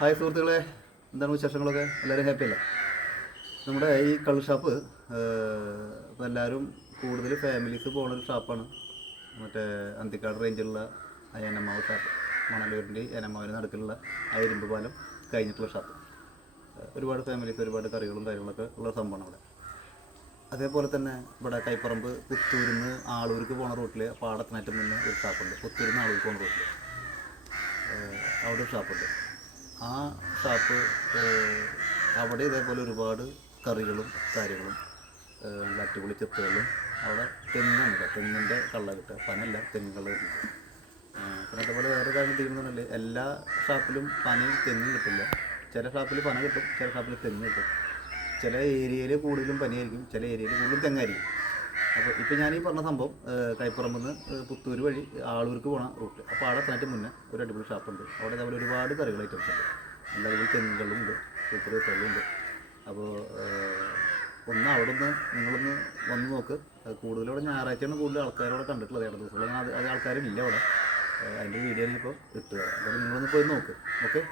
Hi സുഹൃത്തുക്കളെ, എന്താണ് വിശേഷങ്ങളൊക്കെ? എല്ലാവരും ഹാപ്പി അല്ലേ? നമ്മുടെ ഈ കള്ള് ഷാപ്പ് ഇപ്പോൾ എല്ലാവരും കൂടുതൽ ഫാമിലീസ് പോകുന്നൊരു ഷാപ്പാണ്. മറ്റേ അന്തിക്കാട് റേഞ്ചിലുള്ള ഏനമാവ് ഷാപ്പ്, മണലൂരിൻ്റെ ഏനമാവിന് നടുക്കിലുള്ള ആ ഇരുമ്പ് പാലം കഴിഞ്ഞിട്ടുള്ള ഷാപ്പ്. ഒരുപാട് ഫാമിലീസ്, ഒരുപാട് കറികളും കാര്യങ്ങളൊക്കെ ഉള്ള സംഭവമാണ് അവിടെ. അതേപോലെ തന്നെ ഇവിടെ കൈപ്പറമ്പ് പുത്തൂരിൽ നിന്ന് ആളൂർക്ക് പോകുന്ന റൂട്ടിൽ പാടത്തിനായിട്ട് മുന്നേ ഒരു ഷാപ്പുണ്ട്. പുത്തൂരിൽ നിന്ന് ആളൂർക്ക് പോകുന്ന റൂട്ടിൽ അവിടെ ഒരു ഷാപ്പുണ്ട്. ആ ഷാപ്പ് അവിടെ ഇതേപോലെ ഒരുപാട് കറികളും കാര്യങ്ങളും നല്ല അടിപൊളി ചെത്തുകളും. അവിടെ തെങ്ങാണ് കേട്ടോ, തെങ്ങിൻ്റെ കള്ള കിട്ടുക, പനല്ല തെങ്ങ് കള്ള കിട്ടുന്നത്. പിന്നെ അതേപോലെ വേറെ കാര്യം ചെയ്യുന്നുണ്ടെങ്കിൽ എല്ലാ ഷാപ്പിലും പനയും തെങ്ങും കിട്ടില്ല. ചില ഷാപ്പിൽ പന കിട്ടും, ചില ഷാപ്പിൽ തെങ്ങ് കിട്ടും. ചില ഏരിയയിൽ കൂടുതലും പനിയായിരിക്കും, ചില ഏരിയയിൽ കൂടുതലും തെങ്ങായിരിക്കും. അപ്പോൾ ഇപ്പോൾ ഞാൻ ഈ പറഞ്ഞ സംഭവം കൈപ്പുറമ്പിൽ നിന്ന് പുത്തൂർ വഴി ആളൂർക്ക് പോകണ റൂട്ട്. അപ്പോൾ അവിടെ എത്താനായിട്ട് മുന്നേ ഒരു അടിപൊളി ഷാപ്പുണ്ട്. അവിടെ ഇതേപോലെ ഒരുപാട് കറികൾ ഐറ്റംസ് ഉണ്ട്. എല്ലാവരും തെങ്ങുകളുണ്ട്, സൂപ്പർ തെള്ളുണ്ട്. അപ്പോൾ ഒന്ന് അവിടെ നിന്ന് നിങ്ങളൊന്ന് വന്ന് നോക്ക്. കൂടുതലും അവിടെ ഞായറാഴ്ചയാണ് കൂടുതൽ ആൾക്കാരോടെ കണ്ടിട്ടുള്ളത്. ഇട ദിവസങ്ങളിൽ അത് ആൾക്കാരില്ല അവിടെ. അതിൻ്റെ വീഡിയോ ഇപ്പോൾ ഇട്ടുക. അപ്പോൾ നിങ്ങളൊന്ന് പോയി നോക്ക്. ഓക്കെ.